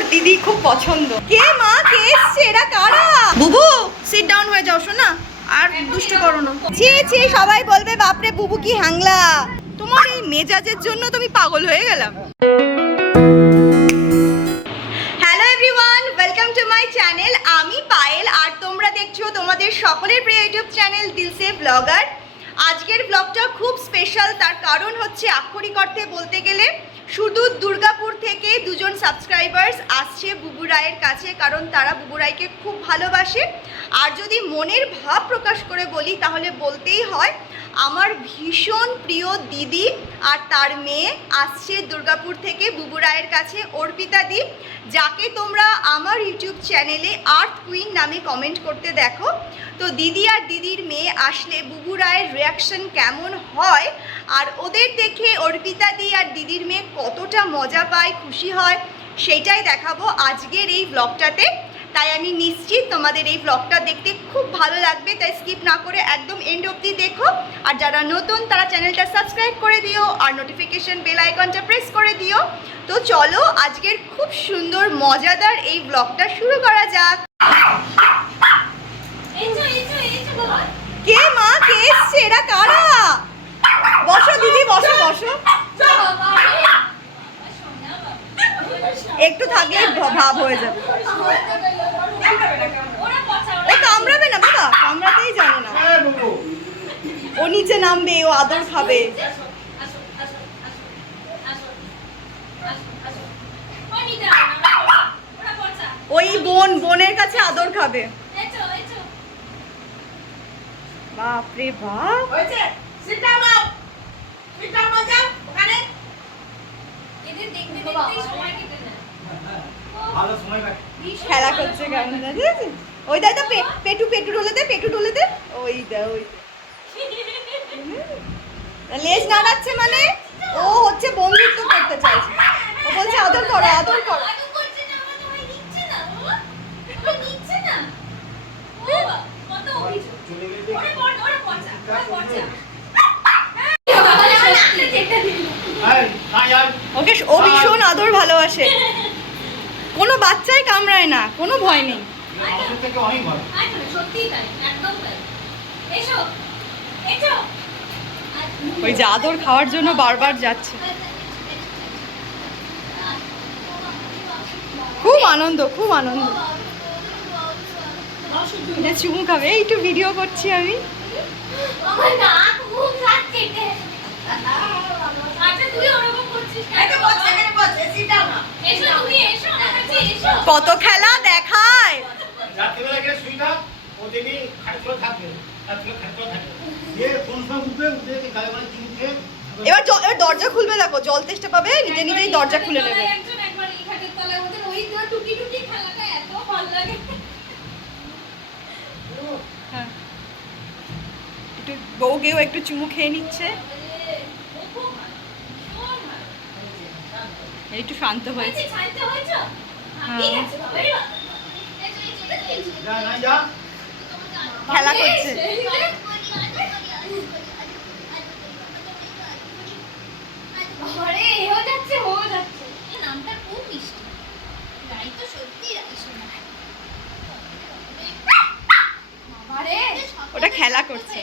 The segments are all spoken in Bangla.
ওর দিদি খুব পছন্দ। কে মা, কে এসছে? এরা কারা? বুবু সিট ডাউন হয়ে যাও শোনা, আর দুষ্ট করো না। ছি সবাই বলবে বাপরে বুবু কি হ্যাংলা। তোমার এই মেজাজের জন্য তুমি পাগল হয়ে গেলাম। Hello everyone, welcome to my channel. আমি পায়েল আর তোমরা দেখছো তোমাদের সকলের প্রিয় ইউটিউব চ্যানেল দিলসে ব্লগার। আজকের ব্লগটা খুব স্পেশাল, তার কারণ হচ্ছে আক্ষরিক অর্থে বলতে গেলে সুদূর দুর্গাপুর থেকে দুজন সাবস্ক্রাইবার্স আসছে বুবু রায়ের কাছে, কারণ তারা বুবু রায়কে খুব ভালোবাসে। আর যদি মনের ভাব প্রকাশ করে বলি তাহলে বলতেই হয় আমার ভীষণ প্রিয় দিদি আর তার মেয়ে আসছে দুর্গাপুর থেকে বুবু রায়ের কাছে, অর্পিতা দি, যাকে তোমরা আমার ইউটিউব চ্যানেলে আর্থ কুইন নামে কমেন্ট করতে দেখো। তো দিদি আর দিদির মেয়ে আসলে বুবু রায়ের রিয়াকশন কেমন হয় আর ওদের দেখে অর্পিতা দি আর দিদির মেয়ে কতটা মজা পায়, খুশি হয়, সেইটাই দেখাবো আজকের এই ব্লগটাতে। তাই আমি নিশ্চিত তোমাদের এই ব্লগটা দেখতে খুব ভালো লাগবে, তাই স্কিপ না করে একদম এন্ড অবধি দেখো। আর যারা নতুন তারা চ্যানেলটা সাবস্ক্রাইব করে দিও আর নোটিফিকেশন বেল আইকনটা প্রেস করে দিও। তো চলো আজকের খুব সুন্দর মজাদার এই ব্লগটা শুরু করা যাক। কে মা, কে এসছে? এরা কারা? বসো দিদি, বসো বসো। একটু থাকলে ভাব হয়ে যাবে। ও কামড়াবে না বাবা, কামড়াতেই জানে না। ও নিচে নামবে, ও আদর খাবে। ওই বোনের কাছে আদর খাবে। বাপরে বাপ, খেলা করছে কেমন জানিস? ওই দেখ তো পেটু ঢুলে দে, পেটু ঢুলে দে। ওই দে, ওই লেজ নাড়াচ্ছে মানে ও হচ্ছে বন্ধুত্ব করতে চাইছে। ও বলছে আদর করো, আদর করো। ওকে ও ভীষণ আদর ভালোবাসে, কোনো বাচ্চাই কামড়ায় না, কোনো ভয় নেই। ওই যে আদর খাওয়ার জন্য বারবার যাচ্ছে। খুব আনন্দ, খুব আনন্দ। এটা চুমু খাবে, একটু ভিডিও করছি আমি। কত খেলা দেখায়। এবার দরজা খুলবে, দেখো জল তেষ্টা পাবে, নিজে নিজেই দরজা খুলে নেবে। একটু বউকেও একটু চুমু খেয়ে নিচ্ছে, একটু শান্ত হয়েছে। খেলা করছে। ওটা খেলা করছে।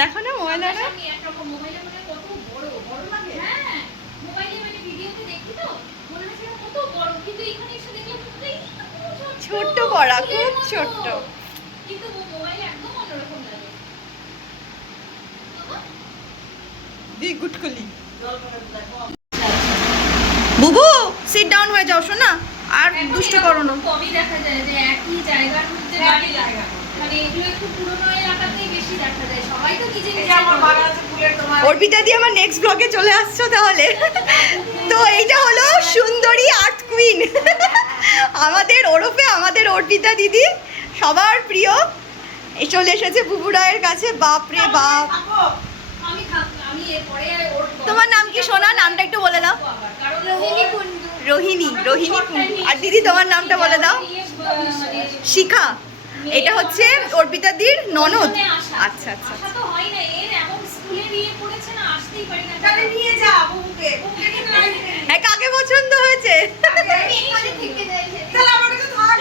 দেখো না মোবাইল ছোট্ট পড়া, খুব ছোট্ট। বুবু সিট ডাউন হয়ে যাও শোনা, আর দুষ্ট করো না। কমই দেখা যায় যে একই জায়গার মধ্যে জায়গা, মানে এগুলো একটু পুরনো এলাকাতেই বেশি দেখা যায়। সবাই তো নিজে নিজে আমার বাগান আছে ফুলের। তোমার অর্পিতা দি আমার নেক্সট ব্লগে চলে আসছো তাহলে। তো এইটা হলো সুন্দরী আর্থ কুইন, আমাদের ওরফে আমাদের অর্পিতা দিদি, সবার প্রিয়। চলে এসেছে বুবু রায়ের কাছে। বাপরে বাপ, তোমার নাম কি সোনা? নামটা একটু বলে দাও। রোহিণী, রোহিণী কুন্ডু। আর দিদি তোমার নামটা বলে দাও। শিখা। এটা হচ্ছে অর্পিতা দির ননদ। আচ্ছা আচ্ছা। আমি এখানে থেকে যাই। তাহলে আমার কাছে থাক।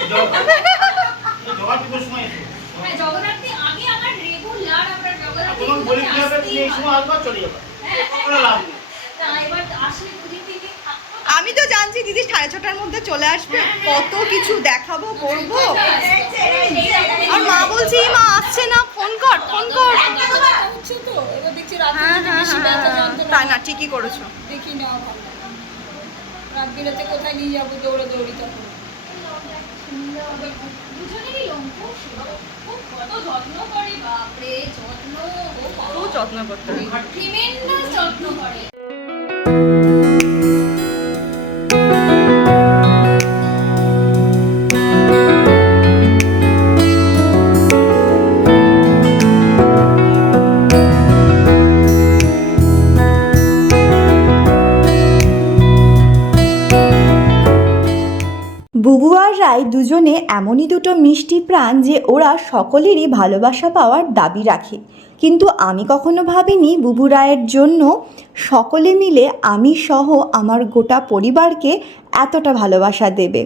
জগন্নাথ কোন সময় এসো? হ্যাঁ জগন্নাথে আমি আমার রেগুলার আমরা জগন্নাথে তোমার বলি কি হবে তুমি এই সময় আসবা চলে যাবে। কোনো লাভ নেই। না এবার আসলে দুদিন তিন দিন থাকবো। আমি তো জানছি দিদি 6:30টার মধ্যে চলে আসবে, কত কিছু দেখাবো করবো। আর মা বলছি মা আসছে না, ফোন কর ফোন কর। হচ্ছে তো এবার দেখছি রাতে হ্যাঁ যদি হ্যাঁ বেশি ব্যথা হ্যাঁ, যন্ত্রণা তা না ঠিকই করেছো। দেখি নেওয়া ভালো। রাত বিরাতে কোথায় নিয়ে যাবো দৌড়াদৌড়ি তখন। দুজনেরই লম্ব খুব কত যত্ন করে বাপরে যত্ন খুব যত্ন করতে হয়। ট্রিমেন্ডাস যত্ন করে। বুবু আর রাই দুজনে এমনই দুটো মিষ্টি প্রাণ যে ওরা সকলেরই ভালোবাসা পাওয়ার দাবি রাখে, কিন্তু আমি কখনো ভাবিনি বুবু রায়ের জন্য সকলে মিলে আমি সহ আমার গোটা পরিবারকে এতটা ভালোবাসা দেবে।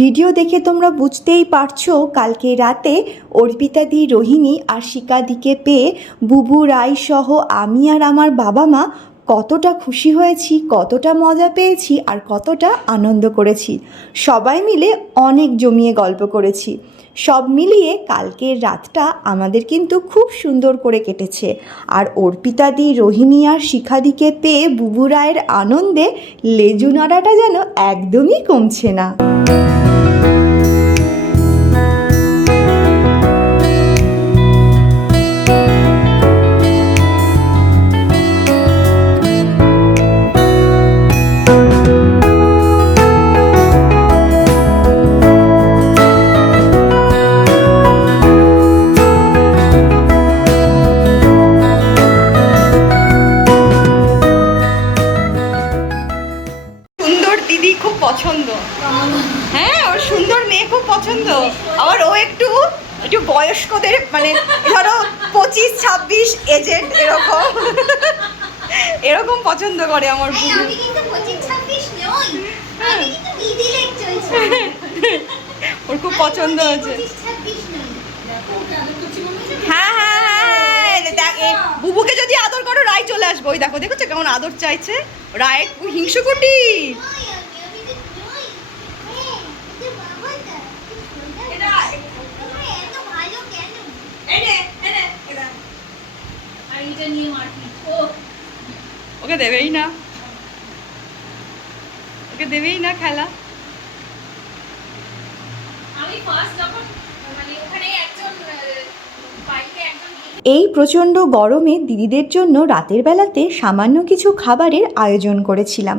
ভিডিও দেখে তোমরা বুঝতেই পারছো কালকে রাতে অর্পিতাদি, রোহিণী আর শিকাদিকে পেয়ে বুবু রায় সহ আমি আর আমার বাবা মা কতটা খুশি হয়েছি, কতটা মজা পেয়েছি আর কতটা আনন্দ করেছি। সবাই মিলে অনেক জমিয়ে গল্প করেছি। সব মিলিয়ে কালকের রাতটা আমাদের কিন্তু খুব সুন্দর করে কেটেছে। আর অর্পিতাদি, রোহিণী আর শিখাদিকে পেয়ে বুবু রায়ের আনন্দে লেজু নাড়াটা যেন একদমই কমছে না। পছন্দ, হ্যাঁ ওর সুন্দর মেয়ে খুব পছন্দ। আবার ও একটু একটু বয়স্কদের মানে ধরো 25-26 এজেড এরকম এরকম পছন্দ করে আমার বুবু। আমি কিন্তু 25-26 নই, আমি কিন্তু দিদি লেগ চলছে। ওর খুব পছন্দ হয়েছে। 25-26 নই। দেখো ওকে আদর করছি মনে হচ্ছে। হ্যাঁ হ্যাঁ হ্যাঁ, দেখ এই বুবুকে যদি আদর করো রায় চলে আসবে। ওই দেখো দেখছো কেমন আদর চাইছে। রায় হিংসুকুটি। আমি তো নই। হ্যাঁ, এটা বাবাটা। এটা তোমার এত ভালো কেন? এনে এটা আর এটা নিয়ে মারপিট। ও ওকে দেবেই না, ওকে দেবেই না খেলা। আমি ফার্স্ট যখন মানে ওখানে একজন বাইকে একজন এই প্রচণ্ড গরমে দিদিদের জন্য রাতের বেলাতে সামান্য কিছু খাবারের আয়োজন করেছিলাম।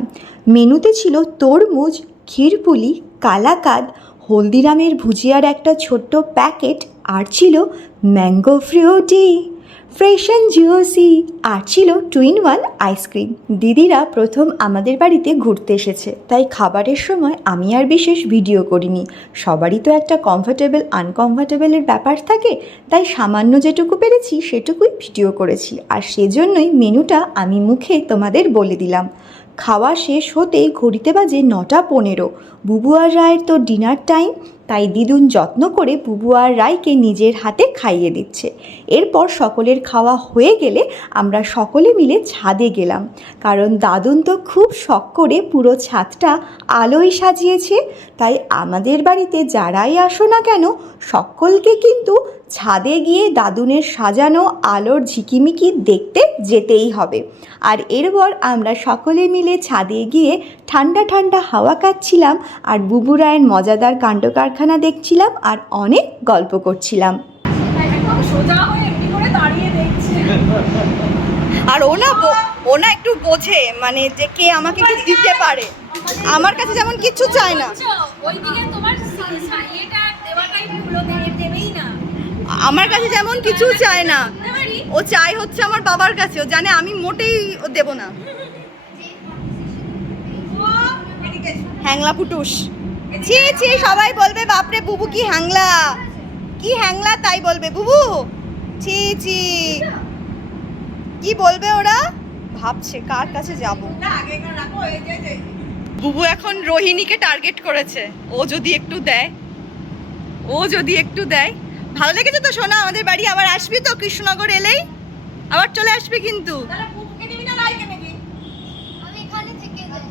মেনুতে ছিল তরমুজ, ক্ষীরপুলি, কালাকাদ, হলদিরামের ভুজিয়ার একটা ছোট্ট প্যাকেট, আর ছিল mango Frooti, fresh and juicy, আর ছিল 2-in-1 আইসক্রিম। দিদিরা প্রথম আমাদের বাড়িতে ঘুরতে এসেছে, তাই খাবারের সময় আমি আর বিশেষ ভিডিও করিনি। সবারই তো একটা কমফর্টেবল আনকমফর্টেবলের ব্যাপার থাকে, তাই সামান্য যেটুকু পেরেছি সেটুকুই ভিডিও করেছি। আর সেজন্যই মেনুটা আমি মুখে তোমাদের বলে দিলাম। খাওয়া শেষ হতেই ঘড়িতে বাজে 9:15। বুবু আর রায়ের তো ডিনার টাইম, তাই দিদুন যত্ন করে বুবু আর রায়কে নিজের হাতে খাইয়ে দিচ্ছে। এরপর সকলের খাওয়া হয়ে গেলে আমরা সকলে মিলে ছাদে গেলাম, কারণ দাদুন তো খুব শখ করে পুরো ছাদটা আলোয় সাজিয়েছে। তাই আমাদের বাড়িতে যারাই আসো না কেন সকলকে কিন্তু ছাদে গিয়ে দাদুনের সাজানো আলোর ঝিকিমিকি দেখতে যেতেই হবে। আর এরপর আমরা সকলে মিলে ছাদে গিয়ে ঠান্ডা ঠান্ডা হাওয়া খাচ্ছিলাম আর বুবু রায়ের মজাদার কাণ্ডকারখানা দেখছিলাম আর অনেক গল্প করছিলাম। একদম সোজা হয়ে এমনি করে দাঁড়িয়ে দেখছে। আর ও না একটু বোঝে মানে যে কে আমাকে কি দিতে পারে। আমার কাছে যেমন কিচ্ছু চায় না, ওইদিকে তোমার সাইয়েটা দেওয়াটাই ভুলো দেবেই না। আমার কাছে যেমন কিছু চায় না, ও চাই হচ্ছে আমার বাবার কাছে। ও জানে আমি মোটেই ও দেব না। হ্যাংলা পুটুস, ছি ছি, সবাই বলবে বাপরে বুবু কি হ্যাংলা, কি হ্যাংলা তাই বলবে বুবু, ছি ছি। কি বলবে ওরা, ভাবছে কার কাছে যাব। বুবু এখন রোহিণীকে টার্গেট করেছে, ও যদি একটু দেয়, ও যদি একটু দেয়। ভালো লেগেছে তো সোনা আমাদের বাড়ি? আবার আসবি তো কৃষ্ণনগর এলেই? আবার চলে আসবি কিন্তু। আমি এখানে থেকে যাই।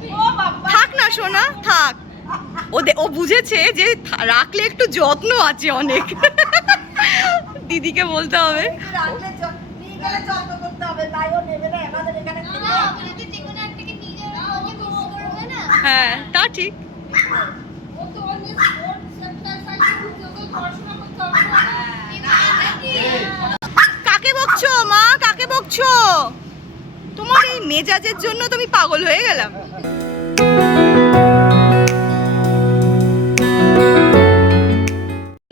থাক না সোনা, থাক। ও বুঝেছে যে রাখলে একটু যত্ন আছে অনেক। দিদিকে বলতে হবে। না, বলে তো যেকোনো একটাকে নিয়ে যাবে, ওকে মিস করবে না। হ্যাঁ তা ঠিক। ও তো অলওয়েজ ওর সেন্টার সাইডে পড়াশোনা করতে হবে না। কাকে বকছো মা, কাকে বকছো? তোমার এই মেজাজের জন্য তুমি পাগল হয়ে গেলাম।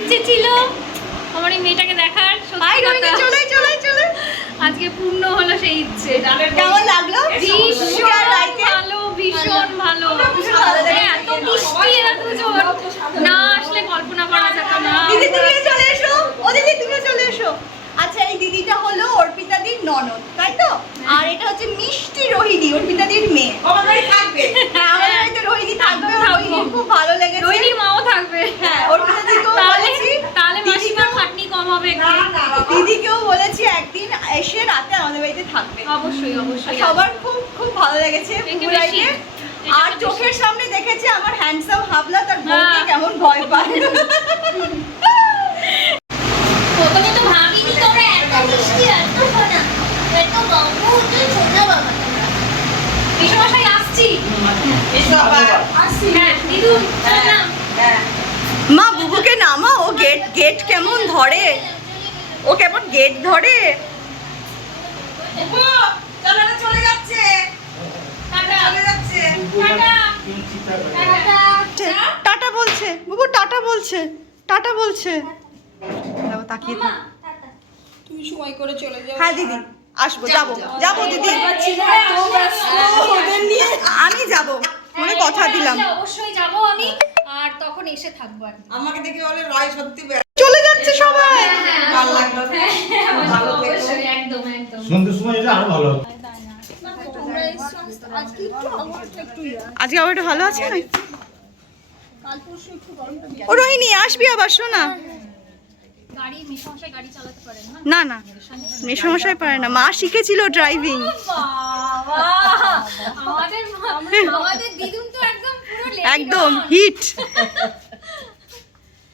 ইচ্ছে ছিল আমার এই মেয়েটাকে দেখার, হাই সত্যি রোহিণী, কথা। চলে চলে চলে। আজকে পূর্ণ হলো সেই ইচ্ছে। কেমন লাগলো? ভীষণ রাইতে? ভালো, ভীষণ ভালো। ভালো লেগেছে। এত মিষ্টি এরা দুজন, না আসলে কল্পনা করা যেত না। দিদি তুমিও চলে এসো। ও দিদি তুমিও চলে এসো। আচ্ছা এই দিদিটা হলো অর্পিতাদির ননদ, তাই তো? আর এটা হচ্ছে মিষ্টি রোহিণী, অর্পিতাদির মেয়ে। আমার বাড়ি থাকবে। হ্যাঁ আমার বাড়িতে রোহিণী থাকবে। রোহিণীর খুব ভালো লেগেছে। রোহিণীর মাও থাকবে। হ্যাঁ অর্পিতাদিকেও তাহলে বলেছি। তাহলে মাসিমার খাটনি কম হবে একটু। দিদিকেও বলেছি একদিন এসে রাতে আমাদের বাড়িতে থাকবে। অবশ্যই অবশ্যই। সবার খুব খুব ভালো লেগেছে একটু পুরাইতে। বেশি। এটা আর তো চোখের সামনে দেখেছি আমার হ্যান্ডসাম হাবলা তার বউকে হ্যাঁ। কেমন ভয় পায়। প্রথমে তো ভাবিনি তোমরা এত মিষ্টি, এত সোনা, এত বাবু, তো সোনা বাবা তোমরা। মেশমশাই আসছি। আসছি। হ্যাঁ দিদু চল না। মা বুবুকে নামা, ও গেট কেমন ধরে, ও কেমন গেট ধরে। টাটা বলছে বুবু, টাটা বলছে, টাটা বলছে। দেখো তাকিয়ে থাক। হ্যাঁ দিদি আসবো, যাবো যাবো দিদি, ওদের নিয়ে আমি যাবো, মানে কথা দিলাম। অবশ্যই যাবো আমি, আর তখন এসে থাকবো আর কি। আমাকে দেখে বলে রয় সত্যি চলে যাচ্ছে সবাই। ভালো লাগলো। ভালো থেকো। অবশ্যই, একদম একদম। সন্ধ্যের সময় এলে আরো ভালো হবে। আজকে আবার একটু ভালো আছে না? ও রোহিণী আসবি আবার শোনা। গাড়ি মেশমশাই গাড়ি চালাতে পারেন না না? না মেসমশাই পারে না, মা শিখেছিল ড্রাইভিং। বাবা, আমাদের দিদুন তো একদম পুরো লেডি একদম ডন। হিট।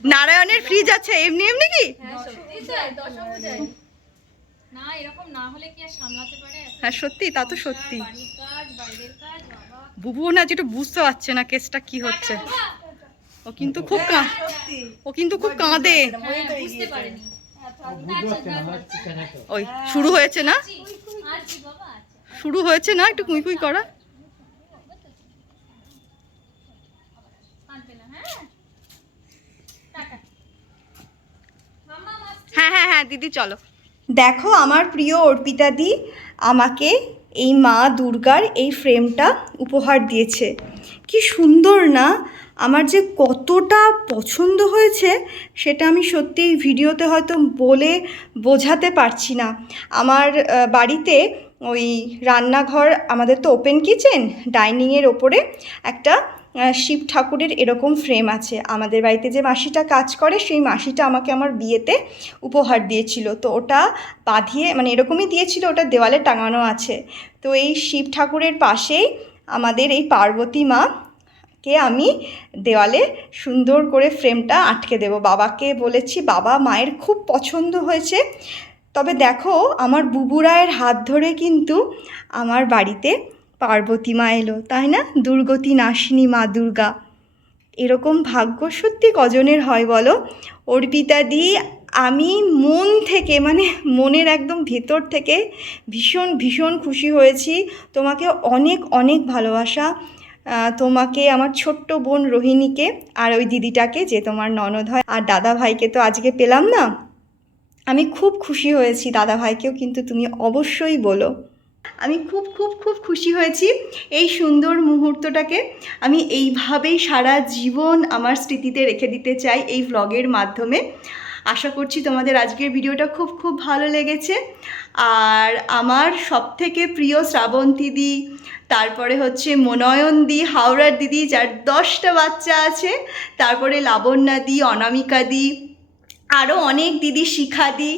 নারায়ণের ফ্রিজ আছে এমনি এমনি কি? হ্যাঁ, সত্যি তাই, দশভুজাই। না এরকম না হলে কি আর সামলাতে পারে? হ্যাঁ সত্যি, তা তো সত্যি। বাড়ির কাজ, বাইরের কাজ, বাবা। বুবুও না যেটা বুঝতে পারছে না কেসটা কি হচ্ছে। ও কিন্তু খুব ও কিন্তু খুব কাঁদে। হ্যাঁ, বুঝতে পারিনি। ওই শুরু হয়েছে না, আর কি বাবা আছে? শুরু হয়েছে না একটু কুই কুই করা। কাঁদবে না, হ্যাঁ? টাটা। মাম্মা আসছে। হ্যাঁ হ্যাঁ হ্যাঁ দিদি চলো। দেখো আমার প্রিয় অর্পিতাদি আমাকে এই মা দুর্গার এই ফ্রেমটা উপহার দিয়েছে। কি সুন্দর না, আমার যে কতটা পছন্দ হয়েছে সেটা আমি সত্যি এই ভিডিওতে হয়তো বলে বোঝাতে পারছি না। আমার বাড়িতে ওই রান্নাঘর, আমাদের তো ওপেন কিচেন, ডাইনিংয়ের ওপরে একটা শিব ঠাকুরের এরকম ফ্রেম আছে। আমাদের বাড়িতে যে মাসিটা কাজ করে সেই মাসিটা আমাকে আমার বিয়েতে উপহার দিয়েছিল। তো ওটা বাঁধিয়ে মানে এরকমই দিয়েছিল, ওটা দেওয়ালে টাঙানো আছে। তো এই শিব ঠাকুরের পাশেই আমাদের এই পার্বতী মাকে আমি দেওয়ালে সুন্দর করে ফ্রেমটা আটকে দেব। বাবাকে বলেছি, বাবা মায়ের খুব পছন্দ হয়েছে। তবে দেখো আমার বুবুরায়ের হাত ধরে কিন্তু আমার বাড়িতে পার্বতী মা এলো, তাই না? দুর্গতি নাশিনী মা দুর্গা। এরকম ভাগ্য সত্যি কজনের হয় বলো? অর্পিতাদি আমি মন থেকে, মানে মনের একদম ভেতর থেকে ভীষণ ভীষণ খুশি হয়েছি। তোমাকে অনেক অনেক ভালোবাসা। তোমাকে, আমার ছোট্ট বোন রোহিণীকে, আর ওই দিদিটাকে যে তোমার ননদ হয়, আর দাদা ভাইকে তো আজকে পেলাম না, আমি খুব খুশি হয়েছি। দাদা ভাইকেও কিন্তু তুমি অবশ্যই বলো। আমি খুব খুব খুব খুশি হয়েছি। এই সুন্দর মুহূর্তটাকে আমি এইভাবেই সারা জীবন আমার স্মৃতিতে রেখে দিতে চাই এই ভ্লগের মাধ্যমে। আশা করছি তোমাদের আজকের ভিডিওটা খুব খুব ভালো লেগেছে। আর আমার সবথেকে প্রিয় শ্রাবন্তী দি, তারপরে হচ্ছে মনয়ন দি, হাওড়ার দিদি যার 10টা বাচ্চা আছে, তারপরে লাবণ্যা দি, অনামিকা দি, আরও অনেক দিদি, শিখা দি,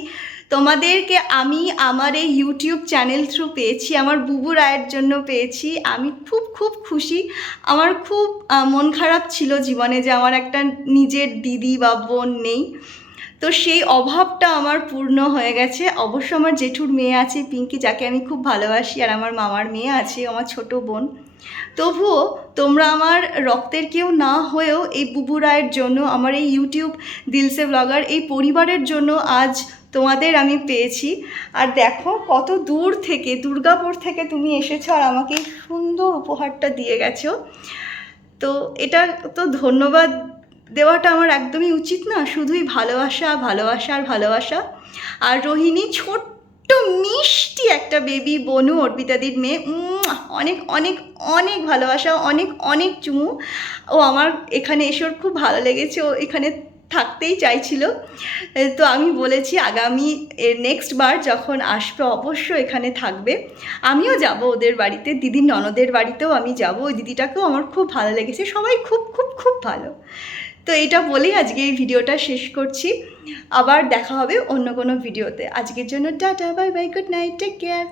তোমাদেরকে আমি আমার এই ইউটিউব চ্যানেল থ্রু পেয়েছি, আমার বুবু রায়ের জন্য পেয়েছি। আমি খুব খুব খুশি। আমার খুব মন খারাপ ছিল জীবনে যে আমার একটা নিজের দিদি বা বোন নেই, তো সেই অভাবটা আমার পূর্ণ হয়ে গেছে। অবশ্য আমার জেঠুর মেয়ে আছে পিঙ্কি, যাকে আমি খুব ভালোবাসি, আর আমার মামার মেয়ে আছে, আমার ছোট বোন। তবুও তোমরা আমার রক্তের কেউ না হয়েও এই বুবু রায়ের জন্য, আমার এই ইউটিউব দিলসে ব্লগার এই পরিবারের জন্য আজ তোমাদের আমি পেয়েছি। আর দেখো কত দূর থেকে, দুর্গাপুর থেকে তুমি এসেছো আর আমাকে এই সুন্দর উপহারটা দিয়ে গেছো। তো এটা তো ধন্যবাদ দেওয়াটা আমার একদমই উচিত না, শুধুই ভালোবাসা ভালোবাসা আর ভালোবাসা। আর রোহিণী ছোট্ট মিষ্টি একটা বেবি বনু, অর্পিতাদির মেয়ে, অনেক অনেক অনেক ভালোবাসা, অনেক অনেক চুমু। ও আমার এখানে এসে ওর খুব ভালো লেগেছে, ও এখানে থাকতেই চাইছিল। তো আমি বলেছি আগামী নেক্সট বার যখন আসবে অবশ্য এখানে থাকবে। আমিও যাব ওদের বাড়িতে, দিদির ননদের বাড়িতেও আমি যাব। ওই দিদিটাকেও আমার খুব ভালো লেগেছে, সবাই খুব খুব খুব ভালো। তো এটা বলেই আজকে এই ভিডিওটা শেষ করছি। আবার দেখা হবে অন্য কোনো ভিডিওতে। আজকের জন্য tata, bye bye, good night, take care.